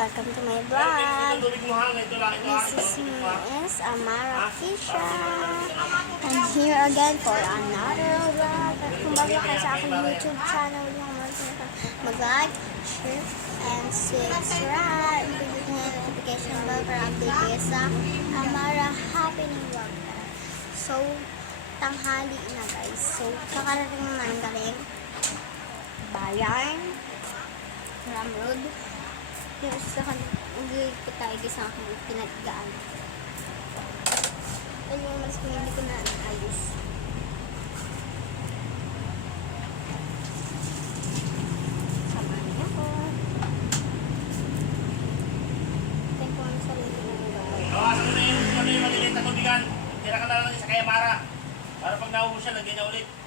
welcome to my vlog. This is Amara Kisha. And here again for another vlog. Kung bago kayo sa aking YouTube channel, mag-like, share, and subscribe. Pindutin nyo yung notification bell para update kayo sa Amara Happening Vlog. So, tanghali na guys. So, kakarating naman galing bayan, Ram Road. Yung isa ka nag-ikot tayo sa aking pinaggaan. Ayun yung mas kung hindi ko na ayos. Samahan niyo ako. Tingnan ko ang sarili ng bahay. Ano yung maliliit na tubigan? Tira ka na lang sa kaya Mara. Para pag naubos siya, lagyan niya ulit.